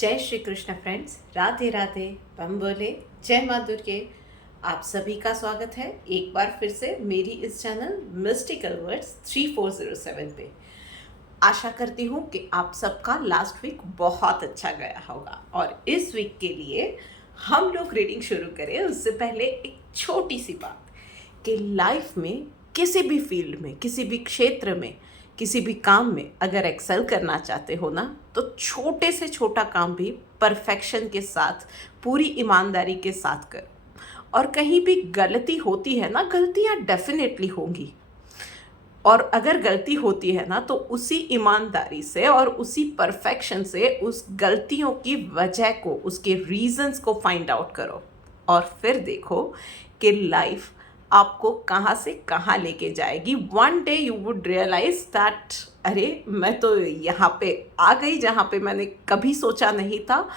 जय श्री कृष्ण फ्रेंड्स, राधे राधे, बम बोले, जय माँ दुर्गे। आप सभी का स्वागत है एक बार फिर से मेरी इस चैनल मिस्टिकल वर्ड्स 3407 पे। आशा करती हूँ कि आप सबका लास्ट वीक बहुत अच्छा गया होगा और इस वीक के लिए हम लोग रीडिंग शुरू करें उससे पहले एक छोटी सी बात कि लाइफ में किसी भी फील्ड में, किसी भी क्षेत्र में, किसी भी काम में अगर एक्सेल करना चाहते हो ना, तो छोटे से छोटा काम भी परफेक्शन के साथ, पूरी ईमानदारी के साथ करो। और कहीं भी गलती होती है ना, गलतियां डेफिनेटली होंगी, और अगर गलती होती है ना तो उसी ईमानदारी से और उसी परफेक्शन से उस गलतियों की वजह को, उसके रीजंस को फाइंड आउट करो और फिर देखो कि लाइफ आपको कहाँ से कहाँ लेके जाएगी। One day you would realise that अरे मैं तो यहाँ पे आ गई जहाँ पे मैंने कभी सोचा नहीं था।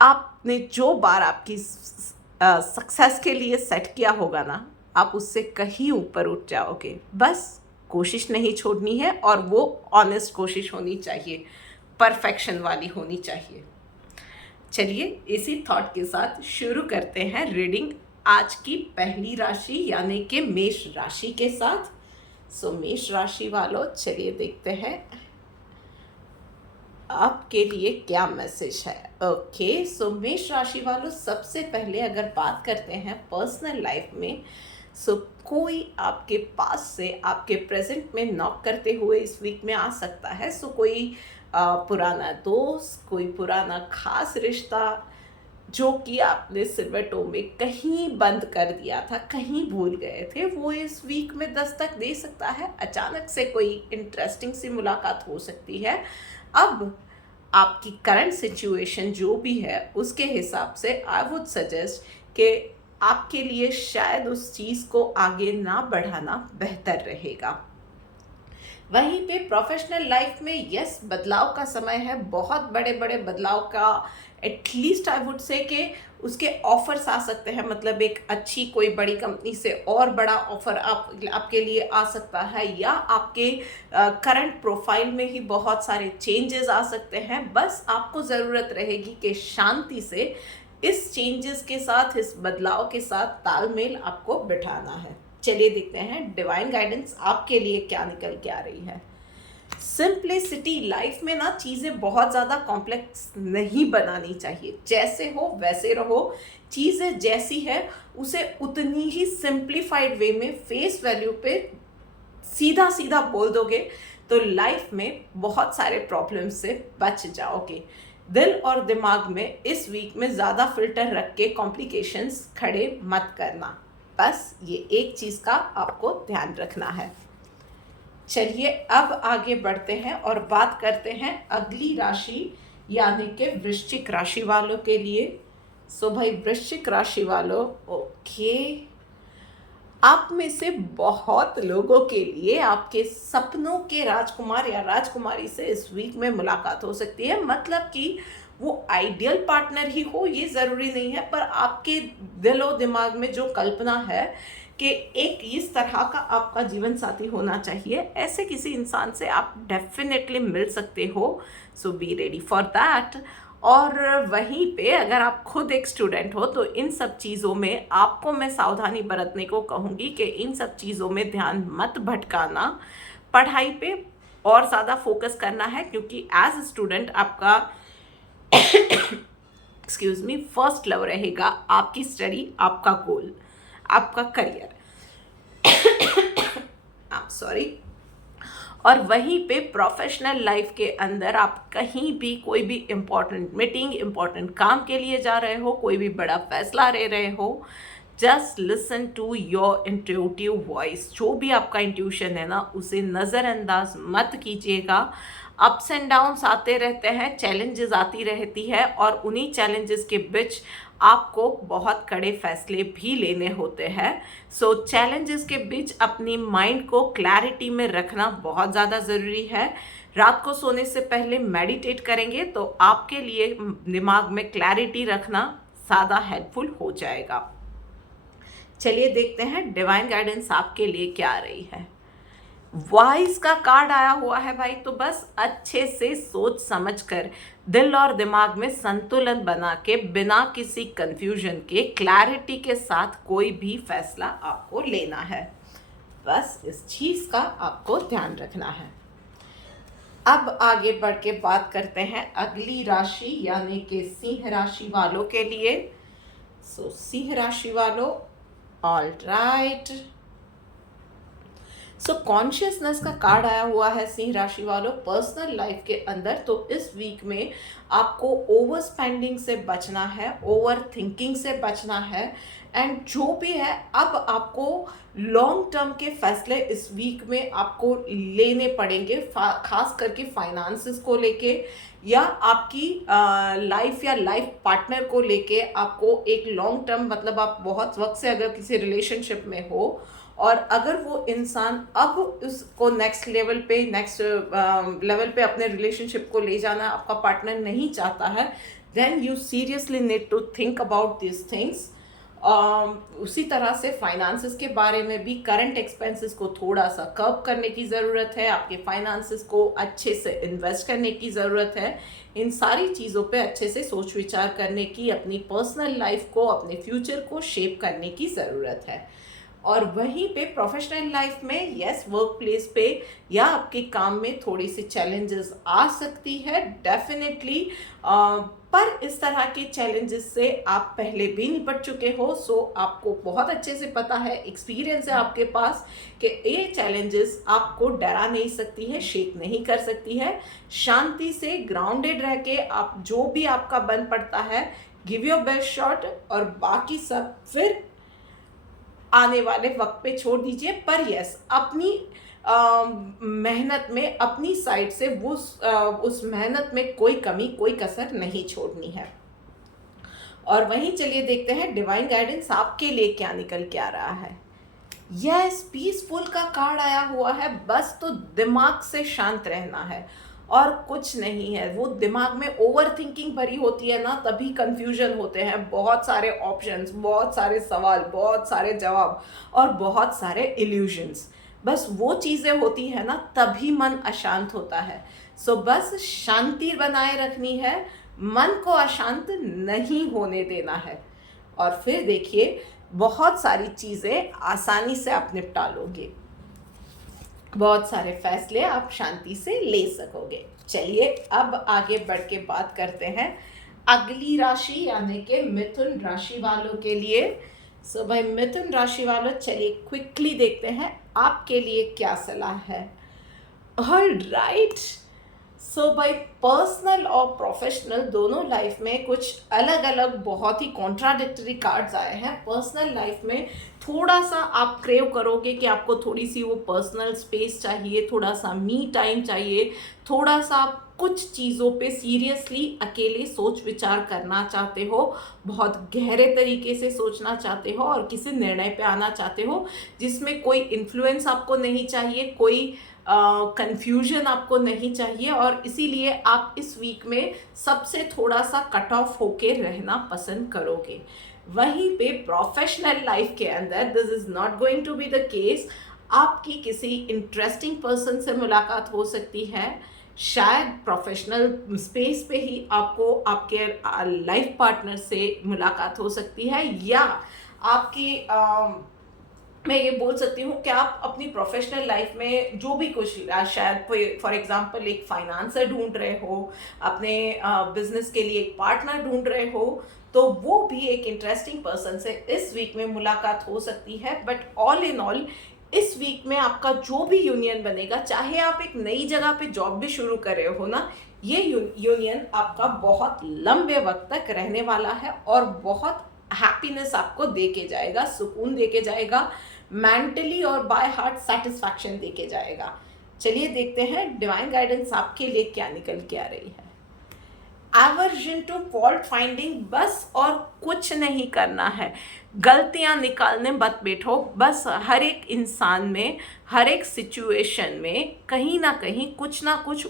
आपने जो बार आपकी सक्सेस के लिए सेट किया होगा ना, आप उससे कहीं ऊपर उठ जाओगे। बस कोशिश नहीं छोड़नी है और वो ऑनेस्ट कोशिश होनी चाहिए, परफेक्शन वाली होनी चाहिए। चलिए इसी थॉट के साथ शुरू करते हैं रीडिंग आज की पहली राशि यानी कि मेष राशि के साथ। सो मेष राशि वालों, चलिए देखते हैं आपके लिए क्या मैसेज है। ओके, सो मेष राशि वालों, सबसे पहले अगर बात करते हैं पर्सनल लाइफ में, सो कोई आपके पास से आपके प्रेजेंट में नॉक करते हुए इस वीक में आ सकता है। सो कोई पुराना दोस्त, कोई पुराना खास रिश्ता जो कि आपने सिलवटों में कहीं बंद कर दिया था, कहीं भूल गए थे, वो इस वीक में दस्तक दे सकता है। अचानक से कोई इंटरेस्टिंग सी मुलाकात हो सकती है। अब आपकी करंट सिचुएशन जो भी है उसके हिसाब से आई वुड सजेस्ट कि आपके लिए शायद उस चीज़ को आगे ना बढ़ाना बेहतर रहेगा। वहीं पे प्रोफेशनल लाइफ में यस, बदलाव का समय है, बहुत बड़े बड़े बदलाव का। एटलीस्ट आई वुड से कि उसके ऑफर्स आ सकते हैं, मतलब एक अच्छी कोई बड़ी कंपनी से और बड़ा ऑफर आपके लिए आ सकता है, या आपके करंट प्रोफाइल में ही बहुत सारे चेंजेस आ सकते हैं। बस आपको ज़रूरत रहेगी कि शांति से इस चेंजेस के साथ, इस बदलाव के साथ तालमेल आपको बिठाना है। चलिए देखते हैं डिवाइन गाइडेंस आपके लिए क्या निकल के आ रही है। सिंप्लिसिटी, लाइफ में ना चीज़ें बहुत ज़्यादा कॉम्प्लेक्स नहीं बनानी चाहिए। जैसे हो वैसे रहो, चीज़ें जैसी है उसे उतनी ही सिंप्लीफाइड वे में, फेस वैल्यू पे सीधा सीधा बोल दोगे तो लाइफ में बहुत सारे प्रॉब्लम्स से बच जाओगे। दिल और दिमाग में इस वीक में ज़्यादा फिल्टर रख के कॉम्प्लिकेशंस खड़े मत करना। बस ये एक चीज़ का आपको ध्यान रखना है। चलिए अब आगे बढ़ते हैं और बात करते हैं अगली राशि यानी कि वृश्चिक राशि वालों के लिए। सो भाई वृश्चिक राशि वालों, ओके, आप में से बहुत लोगों के लिए आपके सपनों के राजकुमार या राजकुमारी से इस वीक में मुलाकात हो सकती है। मतलब कि वो आइडियल पार्टनर ही हो ये ज़रूरी नहीं है, पर आपके दिलो दिमाग में जो कल्पना है कि एक इस तरह का आपका जीवन साथी होना चाहिए, ऐसे किसी इंसान से आप डेफिनेटली मिल सकते हो। सो बी रेडी फॉर दैट। और वहीं पे अगर आप खुद एक स्टूडेंट हो तो इन सब चीज़ों में आपको मैं सावधानी बरतने को कहूँगी कि इन सब चीज़ों में ध्यान मत भटकाना, पढ़ाई पे और ज़्यादा फोकस करना है, क्योंकि एज स्टूडेंट आपका एक्सक्यूज मी, फर्स्ट लव रहेगा आपकी स्टडी, आपका गोल, आपका करियर। सॉरी। और वहीं पे प्रोफेशनल लाइफ के अंदर आप कहीं भी कोई भी इम्पॉर्टेंट मीटिंग, इम्पॉर्टेंट काम के लिए जा रहे हो, कोई भी बड़ा फैसला ले रहे हो, just listen to your intuitive voice. जो भी आपका इंट्यूशन है ना, उसे नज़रअंदाज मत कीजिएगा। अप्स एंड डाउन्स आते रहते हैं, चैलेंजेस आती रहती है, और उन्हीं चैलेंजेस के बीच आपको बहुत कड़े फैसले भी लेने होते हैं। सो चैलेंजेस के बीच अपनी माइंड को क्लैरिटी में रखना बहुत ज़्यादा ज़रूरी है। रात को सोने से पहले मेडिटेट करेंगे तो आपके लिए दिमाग में क्लैरिटी रखना ज़्यादा हेल्पफुल हो जाएगा। चलिए देखते हैं डिवाइन गाइडेंस आपके लिए क्या आ रही है। वाइज का कार्ड आया हुआ है भाई, तो बस अच्छे से सोच समझ कर दिल और दिमाग में संतुलन बना के बिना किसी कंफ्यूजन के क्लैरिटी के साथ कोई भी फैसला आपको लेना है। बस इस चीज़ का आपको ध्यान रखना है। अब आगे बढ़ के बात करते हैं अगली राशि यानी कि सिंह राशि वालों के लिए। सो सिंह राशि वालों, ऑल राइट, सो कॉन्शियसनेस का कार्ड आया हुआ है सिंह राशि वालों पर्सनल लाइफ के अंदर। तो इस वीक में आपको ओवर स्पेंडिंग से बचना है, ओवर थिंकिंग से बचना है, एंड जो भी है अब आपको लॉन्ग टर्म के फैसले इस वीक में आपको लेने पड़ेंगे, खास करके फाइनेंसेस को लेके या आपकी लाइफ या लाइफ पार्टनर को लेके। आपको एक लॉन्ग टर्म मतलब आप बहुत वक्त से अगर किसी रिलेशनशिप में हो और अगर वो इंसान अब उसको नेक्स्ट लेवल पे अपने रिलेशनशिप को ले जाना आपका पार्टनर नहीं चाहता है, then you seriously need to think about this things. उसी तरह से फाइनेंसेस के बारे में भी करंट एक्सपेंसेस को थोड़ा सा कर्व करने की ज़रूरत है, आपके फाइनेंसेस को अच्छे से इन्वेस्ट करने की ज़रूरत है। इन सारी चीज़ों पे अच्छे से सोच विचार करने की, अपनी पर्सनल लाइफ को, अपने फ्यूचर को शेप करने की ज़रूरत है। और वहीं पे प्रोफेशनल लाइफ में यस, वर्क प्लेस पे या आपके काम में थोड़ी सी चैलेंजेस आ सकती है डेफिनेटली, पर इस तरह के चैलेंजेस से आप पहले भी निपट चुके हो, सो आपको बहुत अच्छे से पता है, एक्सपीरियंस है आपके पास कि ये चैलेंजेस आपको डरा नहीं सकती है, शेक नहीं कर सकती है। शांति से ग्राउंडेड रह के आप जो भी आपका बन पड़ता है गिव योर बेस्ट शॉट, और बाकी सब फिर आने वाले वक्त पे छोड़ दीजिए। पर यस, अपनी मेहनत में अपनी साइड से वो उस मेहनत में कोई कमी कोई कसर नहीं छोड़नी है। और वहीं चलिए देखते हैं डिवाइन गाइडेंस आपके लिए क्या निकल के आ रहा है। यस, पीसफुल का कार्ड आया हुआ है, बस तो दिमाग से शांत रहना है और कुछ नहीं है। वो दिमाग में ओवर थिंकिंग भरी होती है ना, तभी कंफ्यूजन होते हैं, बहुत सारे ऑप्शंस, बहुत सारे सवाल, बहुत सारे जवाब और बहुत सारे इल्यूजन्स। बस वो चीज़ें होती है ना, तभी मन अशांत होता है। सो बस शांति बनाए रखनी है, मन को अशांत नहीं होने देना है, और फिर देखिए बहुत सारी चीज़ें आसानी से आप निपटा लोगे, बहुत सारे फैसले आप शांति से ले सकोगे। चलिए अब आगे बढ़ के बात करते हैं अगली राशि यानी कि मिथुन राशि वालों के लिए। सो भाई मिथुन राशि वालों, चलिए क्विकली देखते हैं आपके लिए क्या सलाह है। ऑल राइट, सो भाई पर्सनल और प्रोफेशनल दोनों लाइफ में कुछ अलग अलग बहुत ही कॉन्ट्राडिक्टरी कार्ड्स आए हैं। पर्सनल लाइफ में थोड़ा सा आप क्रेव करोगे कि आपको थोड़ी सी वो पर्सनल स्पेस चाहिए, थोड़ा सा मी टाइम चाहिए, थोड़ा सा आप कुछ चीज़ों पे सीरियसली अकेले सोच विचार करना चाहते हो, बहुत गहरे तरीके से सोचना चाहते हो और किसी निर्णय पे आना चाहते हो जिसमें कोई इन्फ्लुएंस आपको नहीं चाहिए, कोई कंफ्यूजन आपको नहीं चाहिए, और इसीलिए आप इस वीक में सबसे थोड़ा सा कट ऑफ होके रहना पसंद करोगे। वहीं पे प्रोफेशनल लाइफ के अंदर this is not going to be the case. आपकी किसी इंटरेस्टिंग पर्सन से मुलाकात हो सकती है, शायद प्रोफेशनल स्पेस पे ही आपको आपके लाइफ पार्टनर से मुलाकात हो सकती है, या आपकी मैं ये बोल सकती हूँ कि आप अपनी प्रोफेशनल लाइफ में जो भी कुछ शायद फॉर एग्जांपल एक फाइनेंसर ढूंढ रहे हो, अपने बिजनेस के लिए एक पार्टनर ढूंढ रहे हो, तो वो भी एक इंटरेस्टिंग पर्सन से इस वीक में मुलाकात हो सकती है। बट ऑल इन ऑल इस वीक में आपका जो भी यूनियन बनेगा, चाहे आप एक नई जगह पे जॉब भी शुरू कर रहे हो ना, ये यूनियन आपका बहुत लंबे वक्त तक रहने वाला है और बहुत हैप्पीनेस आपको दे के जाएगा, सुकून दे के जाएगा, मेंटली और बाय हार्ट सेटिस्फैक्शन दे के जाएगा। चलिए देखते हैं डिवाइन गाइडेंस आपके लिए क्या निकल के आ रही है। एवर्जन टू फॉल्ट फाइंडिंग, बस और कुछ नहीं करना है, गलतियां निकालने मत बैठो। बस हर एक इंसान में, हर एक सिचुएशन में कहीं ना कहीं कुछ ना कुछ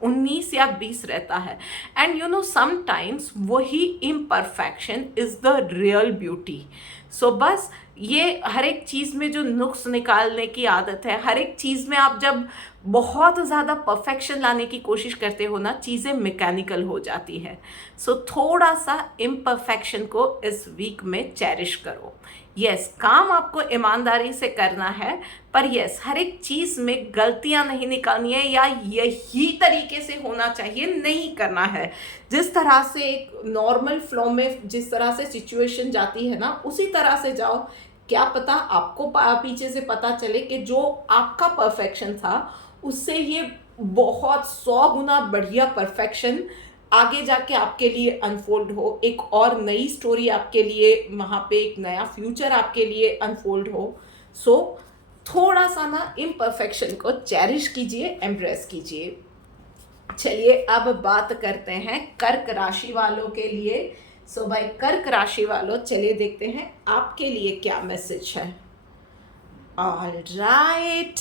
19 या 20 रहता है, एंड यू नो समटाइम्स वही imperfection is the real beauty. So बस ये हर एक चीज़ में जो नुक्स निकालने की आदत है, हर एक चीज़ में आप जब बहुत ज़्यादा परफेक्शन लाने की कोशिश करते हो ना, चीज़ें मैकेनिकल हो जाती है। सो थोड़ा सा इम्परफेक्शन को इस वीक में चेरिश करो। यस, काम आपको ईमानदारी से करना है, पर यस, हर एक चीज़ में गलतियां नहीं निकालनी है या यही तरीके से होना चाहिए नहीं करना है। जिस तरह से एक नॉर्मल फ्लो में जिस तरह से सिचुएशन जाती है ना, उसी तरह से जाओ। क्या पता आपको पीछे से पता चले कि जो आपका परफेक्शन था उससे ये बहुत 100 गुना बढ़िया परफेक्शन आगे जाके आपके लिए अनफोल्ड हो, एक और नई स्टोरी आपके लिए वहाँ पे, एक नया फ्यूचर आपके लिए अनफोल्ड हो। सो थोड़ा सा ना इम्परफेक्शन को चेरिश कीजिए, एम्ब्रेस कीजिए। चलिए अब बात करते हैं कर्क राशि वालों के लिए। सो भाई कर्क राशि वालों, चलिए देखते हैं आपके लिए क्या मैसेज है। ऑल राइट,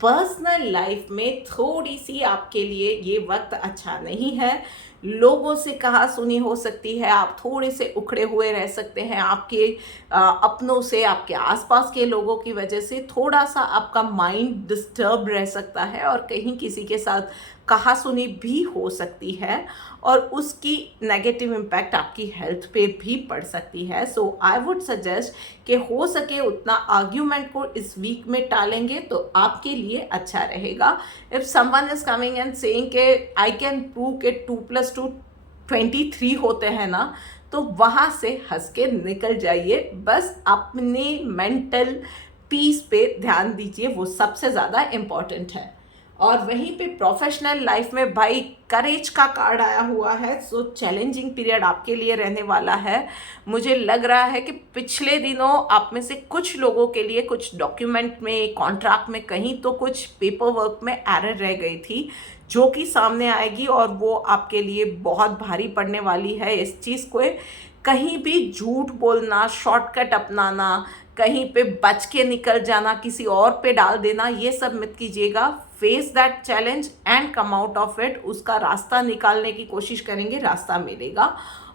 पर्सनल लाइफ में थोड़ी सी आपके लिए ये वक्त अच्छा नहीं है। लोगों से कहा सुनी हो सकती है, आप थोड़े से उखड़े हुए रह सकते हैं, आपके अपनों से, आपके आसपास के लोगों की वजह से थोड़ा सा आपका माइंड डिस्टर्ब रह सकता है और कहीं किसी के साथ कहा सुनी भी हो सकती है और उसकी नेगेटिव इम्पैक्ट आपकी हेल्थ पे भी पड़ सकती है। सो आई वुड सजेस्ट कि हो सके उतना आर्ग्यूमेंट को इस वीक में टालेंगे तो आपके लिए अच्छा रहेगा। If someone is coming and saying के आई कैन प्रूव के 2+2 23 होते हैं ना, तो वहाँ से हंस के निकल जाइए। बस अपने मेंटल पीस पे ध्यान दीजिए, वो सबसे ज़्यादा इम्पॉर्टेंट है। और वहीं पे प्रोफेशनल लाइफ में भाई करेज का कार्ड आया हुआ है। सो चैलेंजिंग पीरियड आपके लिए रहने वाला है। मुझे लग रहा है कि पिछले दिनों आप में से कुछ लोगों के लिए कुछ डॉक्यूमेंट में, कॉन्ट्रैक्ट में कहीं तो कुछ पेपर वर्क में एरर रह गई थी, जो कि सामने आएगी और वो आपके लिए बहुत भारी पड़ने वाली है। इस चीज़ को कहीं भी झूठ बोलना, शॉर्टकट अपनाना, कहीं पे बच के निकल जाना, किसी और पे डाल देना, ये सब मत कीजिएगा। Face that challenge and come out of it. उसका रास्ता निकालने की कोशिश करेंगे, रास्ता मिलेगा।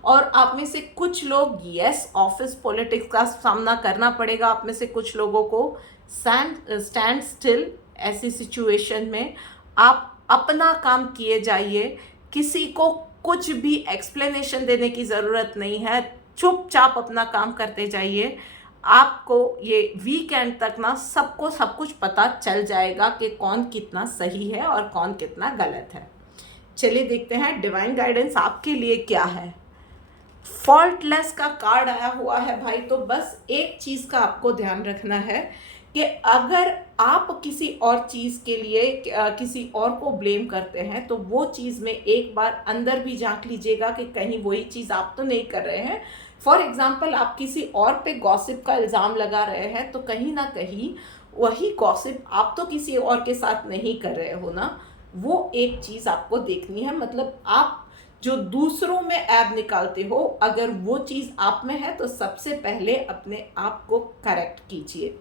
और आप में से कुछ लोग, यस, ऑफिस पॉलिटिक्स का सामना करना पड़ेगा आप में से कुछ लोगों को। स्टैंड स्टिल, ऐसी सिचुएशन में आप अपना काम किए जाइए। किसी को कुछ भी एक्सप्लेनेशन देने की ज़रूरत नहीं है, चुपचाप अपना काम करते जाइए। आपको ये वीकेंड तक ना सबको सब कुछ पता चल जाएगा कि कौन कितना सही है और कौन कितना गलत है। चलिए देखते हैं डिवाइन गाइडेंस आपके लिए क्या है। फॉल्टलेस का कार्ड आया हुआ है भाई। तो बस एक चीज़ का आपको ध्यान रखना है कि अगर आप किसी और चीज़ के लिए किसी और को ब्लेम करते हैं तो वो चीज़ में एक बार अंदर भी झांक लीजिएगा कि कहीं वही चीज़ आप तो नहीं कर रहे हैं। फॉर एग्जाम्पल, आप किसी और पे गॉसिप का इल्ज़ाम लगा रहे हैं तो कहीं ना कहीं वही गॉसिप आप तो किसी और के साथ नहीं कर रहे हो ना। वो एक चीज़ आपको देखनी है। मतलब आप जो दूसरों में ऐब निकालते हो, अगर वो चीज़ आप में है तो सबसे पहले अपने आप को करेक्ट कीजिए।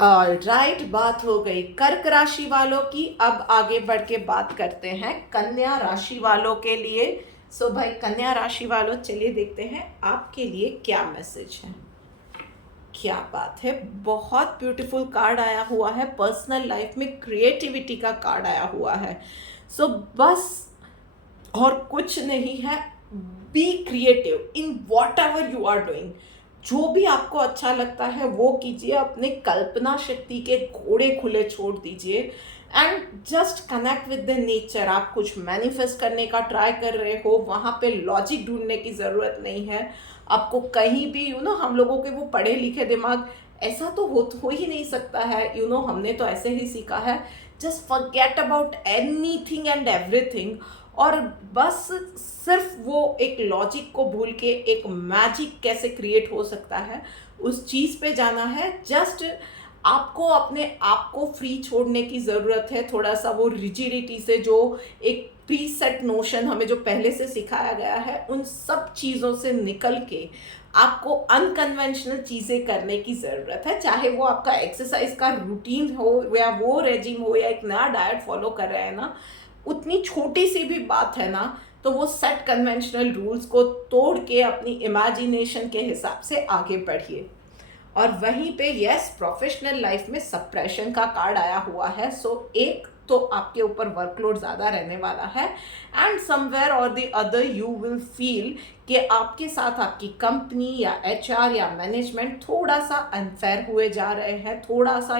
ऑलराइट, बात हो गई कर्क राशि वालों की। अब आगे बढ़ के बात करते हैं कन्या राशि वालों के लिए। सो भाई कन्या राशि वालों, चलिए देखते हैं आपके लिए क्या मैसेज है। क्या बात है, बहुत ब्यूटीफुल कार्ड आया हुआ है। पर्सनल लाइफ में क्रिएटिविटी का कार्ड आया हुआ है। सो बस और कुछ नहीं है, be creative in whatever you are doing. जो भी आपको अच्छा लगता है वो कीजिए, अपने कल्पना शक्ति के घोड़े खुले छोड़ दीजिए and just connect with the nature. आप कुछ मैनिफेस्ट करने का ट्राई कर रहे हो, वहाँ पे लॉजिक ढूंढने की ज़रूरत नहीं है आपको कहीं भी। हम लोगों के वो पढ़े लिखे दिमाग, ऐसा तो हो ही नहीं सकता है। हमने तो ऐसे ही सीखा है, just forget about anything and everything. और बस सिर्फ वो एक लॉजिक को भूल के एक मैजिक कैसे क्रिएट हो सकता है उस चीज़ पे जाना है। जस्ट आपको अपने आप को फ्री छोड़ने की ज़रूरत है, थोड़ा सा वो रिजिडिटी से, जो एक प्री सेट नोशन हमें जो पहले से सिखाया गया है, उन सब चीज़ों से निकल के आपको अनकन्वेंशनल चीज़ें करने की ज़रूरत है। चाहे वो आपका एक्सरसाइज का रूटीन हो या वो रेजिम हो या एक नया डाइट फॉलो कर रहे हैं ना, उतनी छोटी सी भी बात है ना, तो वो सेट कन्वेंशनल रूल्स को तोड़ के अपनी इमेजिनेशन के हिसाब से आगे बढ़िए। और वहीं पे यस, प्रोफेशनल लाइफ में सप्रेशन का कार्ड आया हुआ है। सो एक तो आपके ऊपर वर्कलोड ज़्यादा रहने वाला है, एंड समवेयर और the other you will feel कि आपके साथ आपकी कंपनी या एचआर या मैनेजमेंट थोड़ा सा अनफेयर हुए जा रहे हैं, थोड़ा सा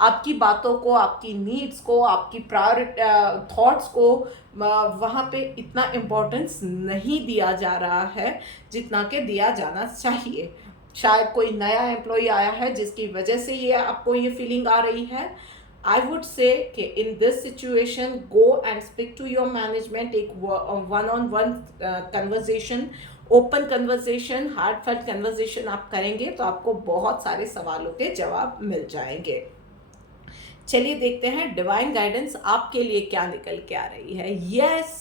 आपकी बातों को, आपकी नीड्स को, आपकी प्रायोरिटी थॉट्स को वहाँ पे इतना इम्पोर्टेंस नहीं दिया जा रहा है जितना कि दिया जाना चाहिए। शायद कोई नया एम्प्लॉय आया है जिसकी वजह से ये आपको ये फीलिंग आ रही है। आई वुड से कि in this situation go and speak to your management, एक one on one conversation, open conversation, heartfelt conversation आप करेंगे तो आपको बहुत सारे सवालों के जवाब मिल जाएंगे। चलिए देखते हैं डिवाइन गाइडेंस आपके लिए क्या निकल के आ रही है। यस,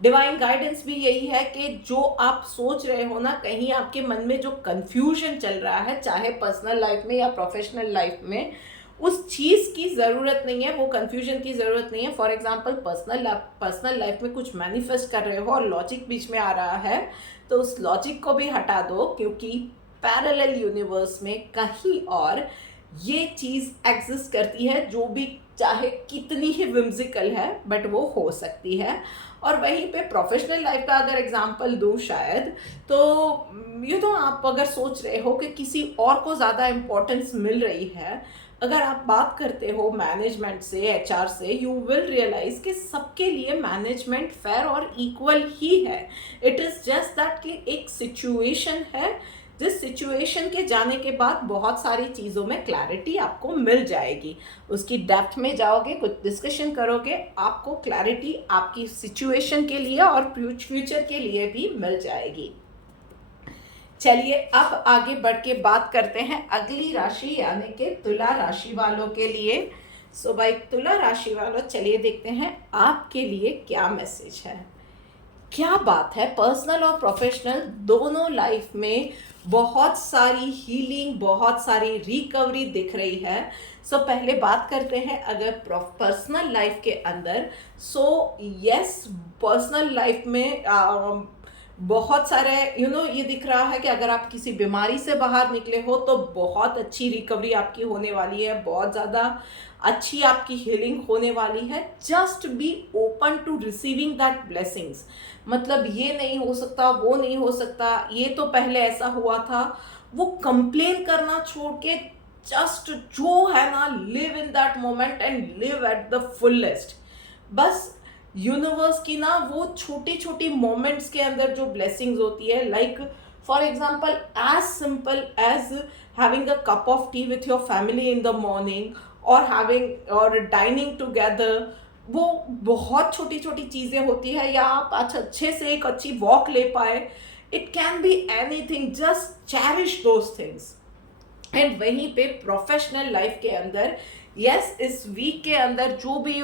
डिवाइन गाइडेंस भी यही है कि जो आप सोच रहे हो ना, कहीं आपके मन में जो कंफ्यूजन चल रहा है, चाहे पर्सनल लाइफ में या प्रोफेशनल लाइफ में, उस चीज़ की ज़रूरत नहीं है, वो कंफ्यूजन की ज़रूरत नहीं है। फॉर एग्जांपल पर्सनल लाइफ में कुछ मैनिफेस्ट कर रहे हो और लॉजिक बीच में आ रहा है, तो उस लॉजिक को भी हटा दो, क्योंकि पैरेलल यूनिवर्स में कहीं और ये चीज़ एग्जिस्ट करती है, जो भी चाहे कितनी ही विम्जिकल है बट वो हो सकती है। और वहीं पे प्रोफेशनल लाइफ का अगर एग्जांपल दूँ शायद, तो आप अगर सोच रहे हो कि किसी और को ज़्यादा इम्पोर्टेंस मिल रही है, अगर आप बात करते हो मैनेजमेंट से, एचआर से, यू विल रियलाइज कि सबके लिए मैनेजमेंट फेयर और इक्वल ही है। इट इज़ जस्ट दैट कि एक सिचुएशन है, जिस सिचुएशन के जाने के बाद बहुत सारी चीज़ों में क्लैरिटी आपको मिल जाएगी। उसकी डेप्थ में जाओगे, कुछ डिस्कशन करोगे, आपको क्लैरिटी आपकी सिचुएशन के लिए और फ्यूचर के लिए भी मिल जाएगी। चलिए अब आगे बढ़ के बात करते हैं अगली राशि यानी कि तुला राशि वालों के लिए। सो भाई तुला राशि वालों, चलिए देखते हैं आपके लिए क्या मैसेज है। क्या बात है, पर्सनल और प्रोफेशनल दोनों लाइफ में बहुत सारी हीलिंग, बहुत सारी रिकवरी दिख रही है। सो पहले बात करते हैं अगर पर्सनल लाइफ के अंदर। सो यस, पर्सनल लाइफ में बहुत सारे ये दिख रहा है कि अगर आप किसी बीमारी से बाहर निकले हो तो बहुत अच्छी रिकवरी आपकी होने वाली है, बहुत ज़्यादा अच्छी आपकी हीलिंग होने वाली है। Just be open to receiving that blessings. मतलब ये नहीं हो सकता, वो नहीं हो सकता, ये तो पहले ऐसा हुआ था, वो कंप्लेन करना छोड़ के जस्ट जो है ना, live in that moment and live at the fullest. बस यूनिवर्स की ना वो छोटी छोटी मोमेंट्स के अंदर जो ब्लेसिंग्स होती है, like for example as simple as having a cup of tea with your family in the morning और डाइनिंग टुगेदर, वो बहुत छोटी छोटी चीज़ें होती है। या आप अच्छे से एक अच्छी वॉक ले पाए, it can be anything, just cherish those things. And वहीं पे प्रोफेशनल लाइफ के अंदर यस, इस वीक के अंदर जो भी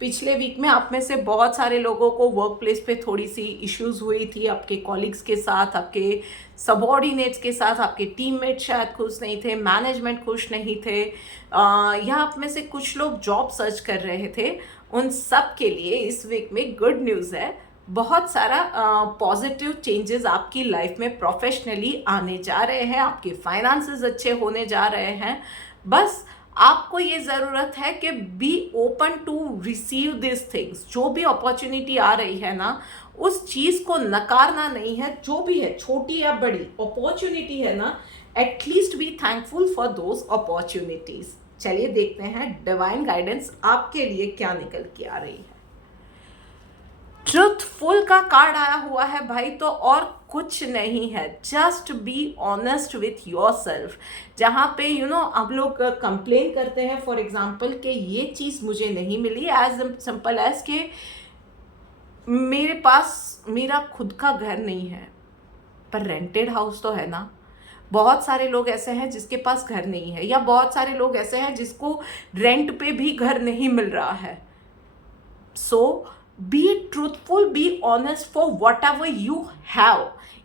पिछले वीक में आप में से बहुत सारे लोगों को वर्क प्लेस पे थोड़ी सी इश्यूज हुई थी, आपके कॉलीग्स के साथ, आपके सबॉर्डिनेट्स के साथ, आपके टीममेट शायद खुश नहीं थे, मैनेजमेंट खुश नहीं थे, या आप में से कुछ लोग जॉब सर्च कर रहे थे। उन सब के लिए इस वीक में गुड न्यूज़ है, बहुत सारा पॉजिटिव चेंजेस आपकी लाइफ में प्रोफेशनली आने जा रहे हैं, आपके फाइनेंसेस अच्छे होने जा रहे हैं। बस आपको ये ज़रूरत है कि be open to receive this things. जो भी अपॉर्चुनिटी आ रही है ना, उस चीज़ को नकारना नहीं है, जो भी है छोटी या बड़ी अपॉर्चुनिटी है ना, at least be thankful for those opportunities. चलिए देखते हैं डिवाइन गाइडेंस आपके लिए क्या निकल के आ रही है। ट्रुथफुल का कार्ड आया हुआ है भाई, तो और कुछ नहीं है, just be honest with your self. जहाँ पे हम लोग कंप्लेन करते हैं फॉर एग्जाम्पल कि ये चीज़ मुझे नहीं मिली, एज सिंपल एज के मेरे पास मेरा खुद का घर नहीं है पर रेंटेड हाउस तो है ना। बहुत सारे लोग ऐसे हैं जिसके पास घर नहीं है, या बहुत सारे लोग ऐसे हैं जिसको रेंट पे भी घर नहीं मिल रहा है। सो be truthful, be honest for whatever you have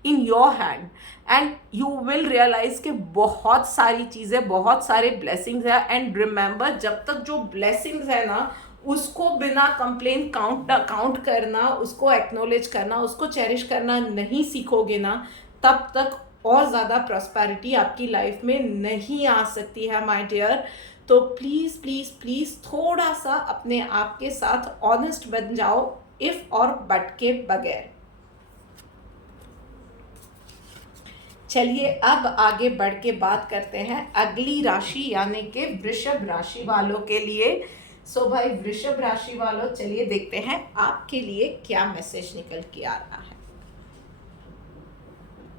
in your hand, and you will realize कि बहुत सारी चीज़ें, बहुत सारे blessings है। and remember, जब तक जो blessings है ना उसको बिना कंप्लेन काउंट करना, उसको एक्नॉलेज करना, उसको चेरिश करना नहीं सीखोगे ना, तब तक और ज़्यादा प्रॉस्पेरिटी आपकी लाइफ में नहीं आ सकती है माय डियर। तो प्लीज़ प्लीज़ प्लीज़ थोड़ा सा अपने आप के साथ ऑनेस्ट बन जाओ, इफ़ और बट के बगैर। चलिए अब आगे बढ़ के बात करते हैं अगली राशि यानी कि वृषभ राशि वालों के लिए। सो भाई वृषभ राशि वालों, चलिए देखते हैं आपके लिए क्या मैसेज निकल के आ रहा है।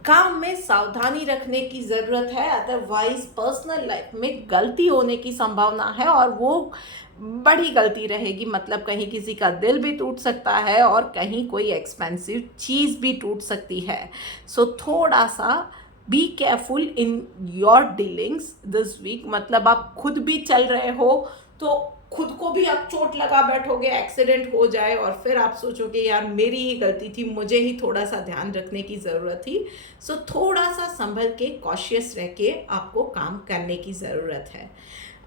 काम में सावधानी रखने की ज़रूरत है, अदरवाइज पर्सनल लाइफ में गलती होने की संभावना है और वो बड़ी गलती रहेगी। मतलब कहीं किसी का दिल भी टूट सकता है और कहीं कोई एक्सपेंसिव चीज़ भी टूट सकती है। सो थोड़ा सा be careful in your dealings this week. मतलब आप खुद भी चल रहे हो तो खुद को भी आप चोट लगा बैठोगे, एक्सीडेंट हो जाए और फिर आप सोचोगे यार मेरी ही गलती थी, मुझे ही थोड़ा सा ध्यान रखने की ज़रूरत थी। सो थोड़ा सा संभल के, कॉशियस रह के आपको काम करने की ज़रूरत है।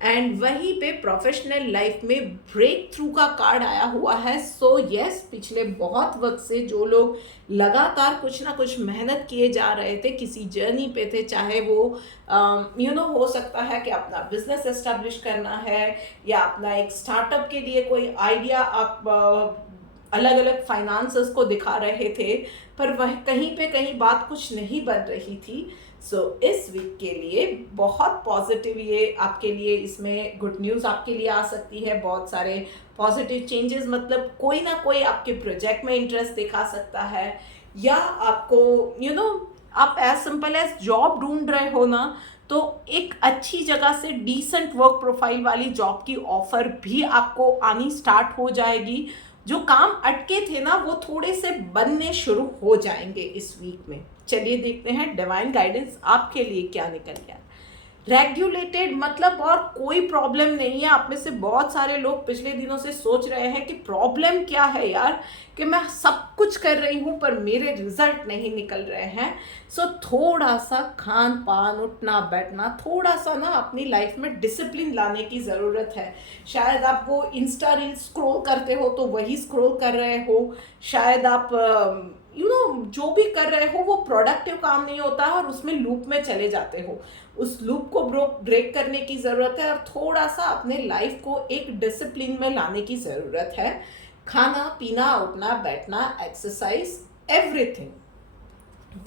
एंड वहीं पे प्रोफेशनल लाइफ में ब्रेक थ्रू का कार्ड आया हुआ है। सो यस, पिछले बहुत वक्त से जो लोग लगातार कुछ ना कुछ मेहनत किए जा रहे थे, किसी जर्नी पे थे, चाहे वो हो सकता है कि अपना बिजनेस एस्टेब्लिश करना है या अपना एक स्टार्टअप के लिए कोई आइडिया आप अलग अलग फाइनेंसर्स को दिखा रहे थे, पर वह कहीं पे कहीं बात कुछ नहीं बन रही थी। सो इस वीक के लिए बहुत पॉजिटिव, ये आपके लिए इसमें गुड न्यूज़ आपके लिए आ सकती है। बहुत सारे पॉजिटिव चेंजेस, मतलब कोई ना कोई आपके प्रोजेक्ट में इंटरेस्ट दिखा सकता है, या आपको आप एज सिंपल एज जॉब ढूंढ रहे हो ना, तो एक अच्छी जगह से डिसेंट वर्क प्रोफाइल वाली जॉब की ऑफर भी आपको आनी स्टार्ट हो जाएगी। जो काम अटके थे ना, वो थोड़े से बनने शुरू हो जाएंगे इस वीक में। चलिए देखते हैं डिवाइन गाइडेंस आपके लिए क्या निकल गया। रेगुलेटेड, मतलब और कोई प्रॉब्लम नहीं है। आप में से बहुत सारे लोग पिछले दिनों से सोच रहे हैं कि प्रॉब्लम क्या है यार, कि मैं सब कुछ कर रही हूँ पर मेरे रिजल्ट नहीं निकल रहे हैं। सो थोड़ा सा खान पान, उठना बैठना, थोड़ा सा ना अपनी लाइफ में डिसिप्लिन लाने की ज़रूरत है। शायद आप वो इंस्टा रील स्क्रॉल करते हो तो वही स्क्रॉल कर रहे हो, शायद आप जो भी कर रहे हो वो प्रोडक्टिव काम नहीं होता और उसमें लूप में चले जाते हो। उस लूप को ब्रेक करने की ज़रूरत है और थोड़ा सा अपने लाइफ को एक डिसिप्लिन में लाने की ज़रूरत है। खाना पीना, उठना बैठना, एक्सरसाइज, एवरीथिंग,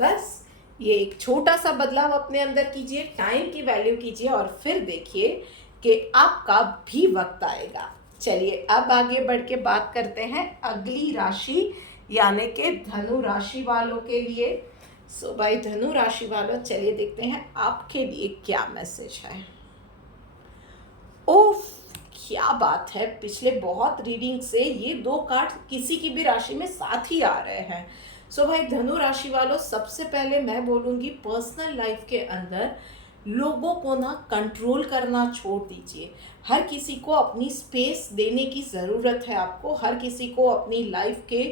बस ये एक छोटा सा बदलाव अपने अंदर कीजिए, टाइम की वैल्यू कीजिए और फिर देखिए कि आपका भी वक्त आएगा। चलिए अब आगे बढ़ के बात करते हैं अगली राशि यानी कि धनु राशि वालों के लिए। सो भाई धनु राशि वालों, चलिए देखते हैं आपके लिए क्या मैसेज है। ओह क्या बात है, पिछले बहुत रीडिंग से ये दो कार्ड किसी की भी राशि में साथ ही आ रहे हैं। सो भाई धनु राशि वालों, सबसे पहले मैं बोलूँगी पर्सनल लाइफ के अंदर लोगों को ना कंट्रोल करना छोड़ दीजिए। हर किसी को अपनी स्पेस देने की ज़रूरत है। आपको हर किसी को अपनी लाइफ के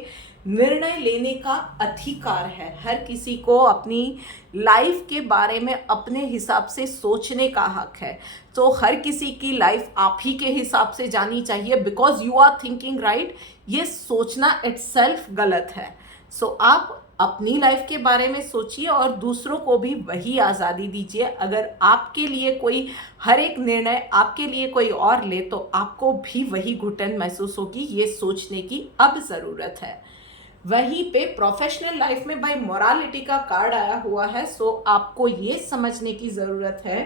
निर्णय लेने का अधिकार है। हर किसी को अपनी लाइफ के बारे में अपने हिसाब से सोचने का हक है। तो हर किसी की लाइफ आप ही के हिसाब से जानी चाहिए, because you are thinking right. ये सोचना इटसेल्फ गलत है। सो आप अपनी लाइफ के बारे में सोचिए और दूसरों को भी वही आज़ादी दीजिए। अगर आपके लिए कोई हर एक निर्णय आपके लिए कोई और ले तो आपको भी वही घुटन महसूस होगी। ये सोचने की अब ज़रूरत है। वहीं पे प्रोफेशनल लाइफ में भाई मोरालिटी का कार्ड आया हुआ है। सो आपको ये समझने की ज़रूरत है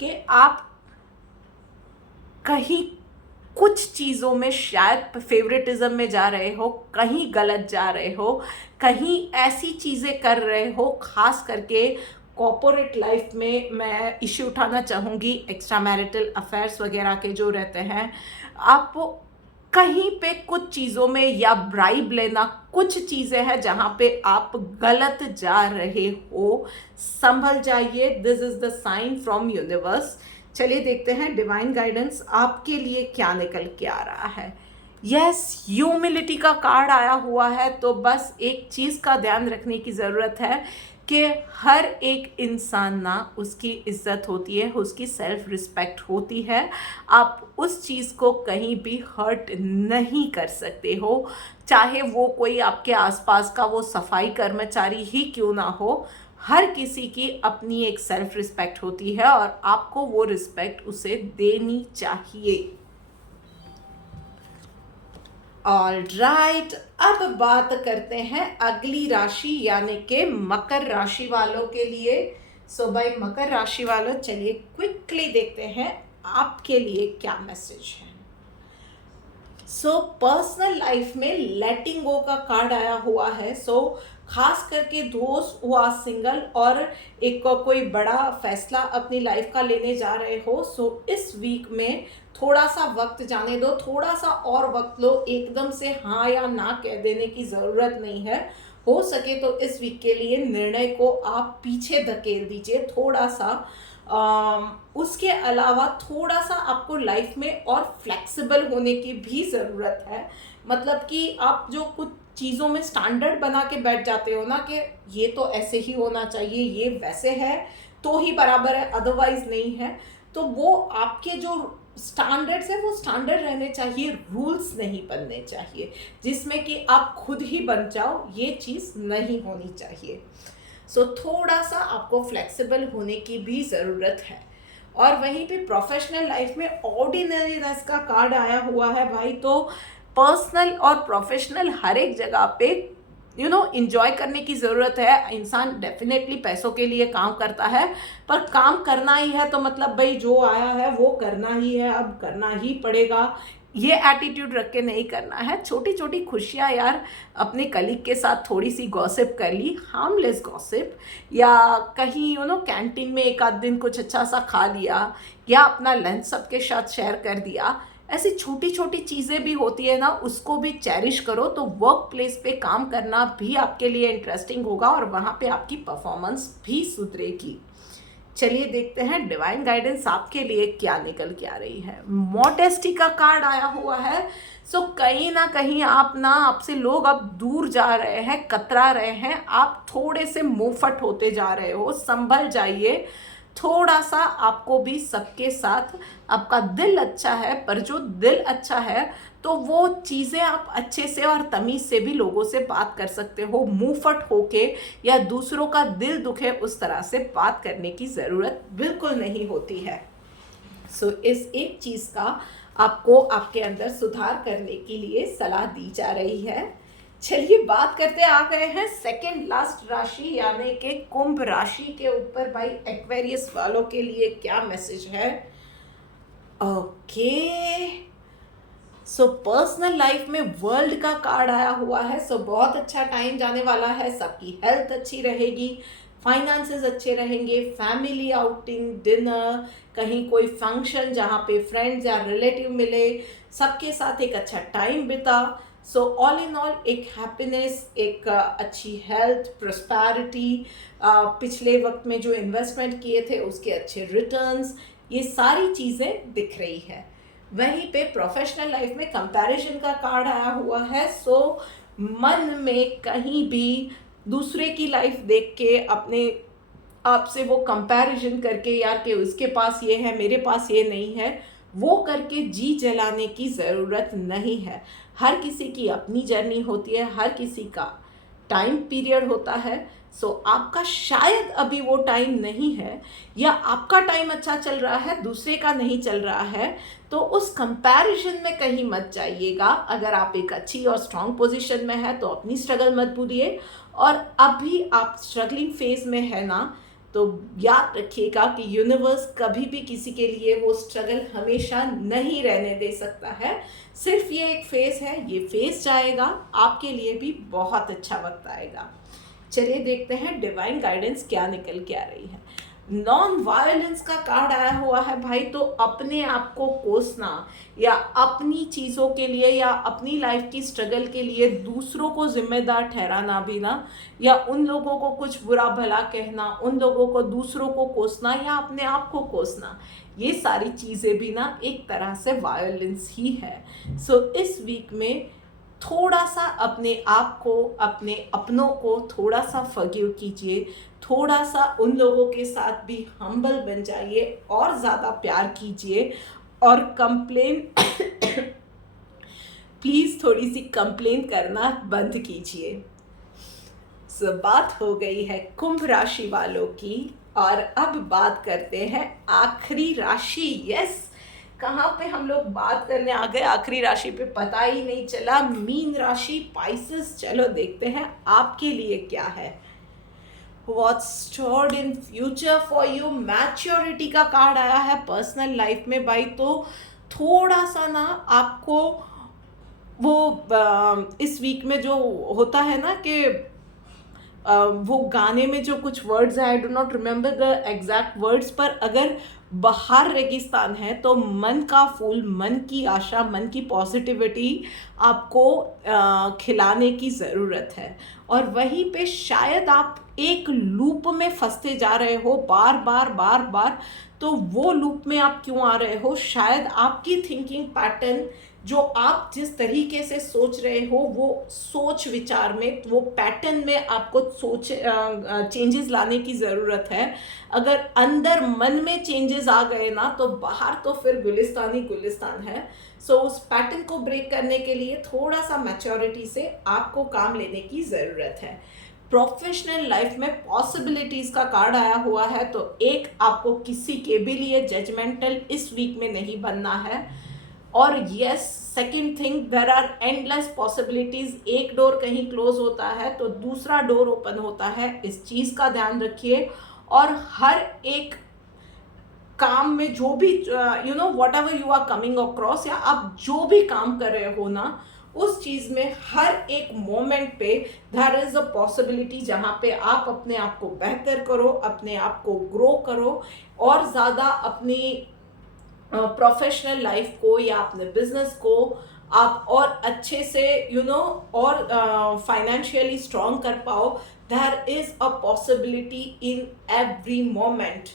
कि आप कहीं कुछ चीज़ों में शायद फेवरेटिज्म में जा रहे हो, कहीं गलत जा रहे हो, कहीं ऐसी चीज़ें कर रहे हो। खास करके कॉर्पोरेट लाइफ में मैं इश्यू उठाना चाहूँगी, एक्स्ट्रा मैरिटल अफेयर्स वगैरह के जो रहते हैं, आप कहीं पे कुछ चीज़ों में या ब्राइब लेना, कुछ चीज़ें हैं जहाँ पे आप गलत जा रहे हो। संभल जाइए, this is the sign from universe. चलिए देखते हैं डिवाइन गाइडेंस आपके लिए क्या निकल के आ रहा है। यस, ह्यूमिलिटी का कार्ड आया हुआ है। तो बस एक चीज़ का ध्यान रखने की ज़रूरत है कि हर एक इंसान ना उसकी इज्जत होती है, उसकी सेल्फ रिस्पेक्ट होती है। आप उस चीज़ को कहीं भी हर्ट नहीं कर सकते हो, चाहे वो कोई आपके आसपास का वो सफाई कर्मचारी ही क्यों ना हो। हर किसी की अपनी एक सेल्फ रिस्पेक्ट होती है और आपको वो रिस्पेक्ट उसे देनी चाहिए। ऑल राइट, अब बात करते हैं अगली राशि यानी कि मकर राशि वालों के लिए। सो भाई मकर राशि वालों, चलिए क्विकली देखते हैं आपके लिए क्या मैसेज है। सो पर्सनल लाइफ में लेटिंग गो का कार्ड आया हुआ है। सो खास करके दोस्त हुआ सिंगल और एक कोई बड़ा फैसला अपनी लाइफ का लेने जा रहे हो, सो इस वीक में थोड़ा सा वक्त जाने दो, थोड़ा सा और वक्त लो। एकदम से हाँ या ना कह देने की ज़रूरत नहीं है। हो सके तो इस वीक के लिए निर्णय को आप पीछे धकेल दीजिए थोड़ा सा। उसके अलावा थोड़ा सा आपको लाइफ में और फ्लेक्सिबल होने की भी ज़रूरत है। मतलब कि आप जो कुछ चीज़ों में स्टैंडर्ड बना के बैठ जाते हो ना कि ये तो ऐसे ही होना चाहिए, ये वैसे है तो ही बराबर है, अदरवाइज नहीं है, तो वो आपके जो स्टैंडर्ड्स है वो स्टैंडर्ड रहने चाहिए, रूल्स नहीं बनने चाहिए जिसमें कि आप खुद ही बन जाओ। ये चीज़ नहीं होनी चाहिए। सो थोड़ा सा आपको फ्लेक्सिबल होने की भी ज़रूरत है। और वहीं पे प्रोफेशनल लाइफ में ऑर्डिनरीनेस का कार्ड आया हुआ है भाई। तो पर्सनल और प्रोफेशनल हर एक जगह पे इंजॉय करने की ज़रूरत है। इंसान डेफिनेटली पैसों के लिए काम करता है, पर काम करना ही है तो मतलब भाई जो आया है वो करना ही है, अब करना ही पड़ेगा। ये एटीट्यूड रख के नहीं करना है। छोटी छोटी खुशियाँ यार, अपने कलीग के साथ थोड़ी सी गॉसिप कर ली, हार्मलेस गॉसिप, या कहीं कैंटीन में एक आध दिन कुछ अच्छा सा खा लिया, या अपना लंच सबके साथ शेयर कर दिया। ऐसी छोटी छोटी चीज़ें भी होती है ना, उसको भी चेरिश करो तो वर्क प्लेस पे काम करना भी आपके लिए इंटरेस्टिंग होगा और वहाँ पे आपकी परफॉर्मेंस भी सुधरेगी। चलिए देखते हैं डिवाइन गाइडेंस आपके लिए क्या निकल के आ रही है। मॉडेस्टी का कार्ड आया हुआ है। सो कहीं ना कहीं आपसे लोग अब दूर जा रहे हैं, कतरा रहे हैं, आप थोड़े से मुंहफट होते जा रहे हो, संभल जाइए थोड़ा सा। आपको भी सबके साथ, आपका दिल अच्छा है, पर जो दिल अच्छा है तो वो चीज़ें आप अच्छे से और तमीज़ से भी लोगों से बात कर सकते हो। मुंहफट होके या दूसरों का दिल दुखे उस तरह से बात करने की ज़रूरत बिल्कुल नहीं होती है। सो इस एक चीज़ का आपको आपके अंदर सुधार करने के लिए सलाह दी जा रही है। चलिए बात करते आ गए हैं सेकंड लास्ट राशि यानी कि कुंभ राशि के ऊपर। भाई एक्वेरियस वालों के लिए क्या मैसेज है। ओके, सो पर्सनल लाइफ में वर्ल्ड का कार्ड आया हुआ है। सो बहुत अच्छा टाइम जाने वाला है, सबकी हेल्थ अच्छी रहेगी, फाइनेंसेस अच्छे रहेंगे, फैमिली आउटिंग, डिनर, कहीं कोई फंक्शन जहाँ पे फ्रेंड्स या रिलेटिव मिले, सबके साथ एक अच्छा टाइम बिता। सो ऑल इन ऑल एक हैप्पीनेस, एक अच्छी हेल्थ, प्रोस्पैरिटी, पिछले वक्त में जो इन्वेस्टमेंट किए थे उसके अच्छे रिटर्न्स, ये सारी चीज़ें दिख रही है। वहीं पे प्रोफेशनल लाइफ में कंपैरिजन का कार्ड आया हुआ है। सो मन में कहीं भी दूसरे की लाइफ देख के अपने आप से वो कंपैरिजन करके यार कि उसके पास ये है मेरे पास ये नहीं है, वो करके जी जलाने की ज़रूरत नहीं है। हर किसी की अपनी जर्नी होती है, हर किसी का टाइम पीरियड होता है। सो आपका शायद अभी वो टाइम नहीं है, या आपका टाइम अच्छा चल रहा है, दूसरे का नहीं चल रहा है, तो उस कंपैरिजन में कहीं मत जाइएगा। अगर आप एक अच्छी और स्ट्रांग पोजीशन में है तो अपनी स्ट्रगल मत भूलिए, और अभी आप स्ट्रगलिंग फेज में है ना, तो याद रखिएगा कि यूनिवर्स कभी भी किसी के लिए वो स्ट्रगल हमेशा नहीं रहने दे सकता है। सिर्फ ये एक फेज़ है, ये फेज़ जाएगा, आपके लिए भी बहुत अच्छा वक्त आएगा। चलिए देखते हैं डिवाइन गाइडेंस क्या निकल के आ रही है। नॉन वायलेंस का कार्ड आया हुआ है भाई। तो अपने आप को कोसना या अपनी चीज़ों के लिए या अपनी लाइफ की स्ट्रगल के लिए दूसरों को जिम्मेदार ठहराना भी ना, या उन लोगों को कुछ बुरा भला कहना, उन लोगों को दूसरों को कोसना या अपने आप को कोसना, ये सारी चीज़ें भी ना एक तरह से वायलेंस ही है। सो इस वीक में थोड़ा सा अपने आप को, अपने अपनों को थोड़ा सा फॉरगिव कीजिए, थोड़ा सा उन लोगों के साथ भी हम्बल बन जाइए और ज़्यादा प्यार कीजिए। और कंप्लेन प्लीज़ थोड़ी सी कंप्लेन करना बंद कीजिए। बात हो गई है कुंभ राशि वालों की, और अब बात करते हैं आखिरी राशि। यस, कहाँ पे हम लोग बात करने आ गए, आखिरी राशि पे पता ही नहीं चला, मीन राशि पाइसेस। चलो देखते हैं आपके लिए क्या है। What's stored in future for you? Maturity का कार्ड आया है पर्सनल लाइफ में भाई। तो थोड़ा सा ना आपको वो इस वीक में जो होता है ना कि वो गाने में जो कुछ वर्ड्स हैं, I do not remember the exact words, पर अगर बाहर रेगिस्तान है तो मन का फूल, मन की आशा, मन की पॉजिटिविटी आपको खिलाने की ज़रूरत है। और वहीं पे शायद आप एक लूप में फंसते जा रहे हो बार बार बार बार। तो वो लूप में आप क्यों आ रहे हो? शायद आपकी थिंकिंग पैटर्न, जो आप जिस तरीके से सोच रहे हो, वो सोच विचार में, वो पैटर्न में आपको सोच चेंजेस लाने की ज़रूरत है। अगर अंदर मन में चेंजेस आ गए ना, तो बाहर तो फिर गुलिस्तान ही गुलिस्तान है। सो उस पैटर्न को ब्रेक करने के लिए थोड़ा सा मैच्योरिटी से आपको काम लेने की ज़रूरत है। प्रोफेशनल लाइफ में पॉसिबिलिटीज़ का कार्ड आया हुआ है, तो एक, आपको किसी के भी लिए जजमेंटल इस वीक में नहीं बनना है। और yes, second thing, there are endless possibilities. एक डोर कहीं क्लोज होता है तो दूसरा डोर ओपन होता है, इस चीज़ का ध्यान रखिए। और हर एक काम में जो भी whatever you are coming across, या आप जो भी काम कर रहे हो ना, उस चीज़ में हर एक मोमेंट पे देयर इज़ अ पॉसिबिलिटी जहाँ पे आप अपने आप को बेहतर करो, अपने आप को ग्रो करो, और ज़्यादा अपनी प्रोफेशनल लाइफ को या अपने बिजनेस को आप और अच्छे से और फाइनेंशियली स्ट्रॉन्ग कर पाओ। There is a possibility in every moment.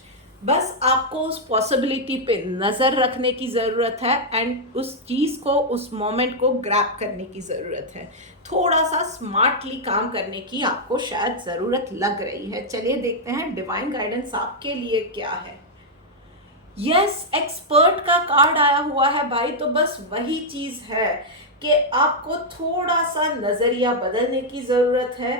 बस आपको उस पॉसिबिलिटी पे नज़र रखने की ज़रूरत है, एंड उस चीज़ को, उस मोमेंट को ग्रैब करने की ज़रूरत है। थोड़ा सा स्मार्टली काम करने की आपको शायद ज़रूरत लग रही है। चलिए देखते हैं डिवाइन गाइडेंस आपके लिए क्या है। यस, एक्सपर्ट का कार्ड आया हुआ है भाई। तो बस वही चीज़ है कि आपको थोड़ा सा नज़रिया बदलने की ज़रूरत है।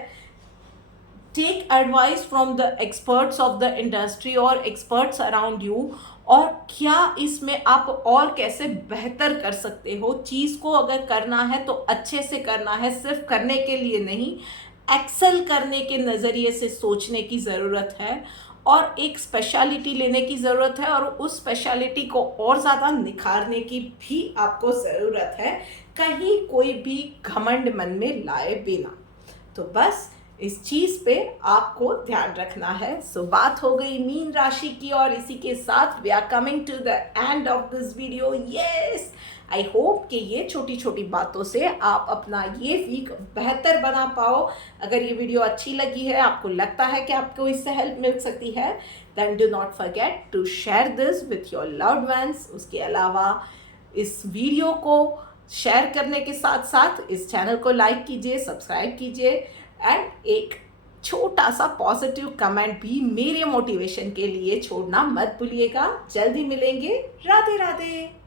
Take advice from the experts of the industry और एक्सपर्ट्स अराउंड यू, और क्या इसमें आप और कैसे बेहतर कर सकते हो। चीज़ को अगर करना है तो अच्छे से करना है, सिर्फ करने के लिए नहीं, एक्सेल करने के नज़रिए से सोचने की ज़रूरत है, और एक स्पेशलिटी लेने की ज़रूरत है, और उस स्पेशलिटी को और ज़्यादा निखारने की भी आपको ज़रूरत है, कहीं कोई भी घमंड मन में लाए बिना। तो बस इस चीज़ पे आपको ध्यान रखना है। सो बात हो गई मीन राशि की, और इसी के साथ we are coming to the end of this video. Yes, I hope कि ये छोटी छोटी बातों से आप अपना ये वीक बेहतर बना पाओ। अगर ये वीडियो अच्छी लगी है, आपको लगता है कि आपको इससे हेल्प मिल सकती है, then do not forget to share this with your loved ones. उसके अलावा इस वीडियो को शेयर करने के साथ साथ इस चैनल को लाइक कीजिए, सब्सक्राइब कीजिए, एंड एक छोटा सा पॉजिटिव कमेंट भी मेरे मोटिवेशन के लिए छोड़ना मत भूलिएगा। जल्दी मिलेंगे। राधे राधे।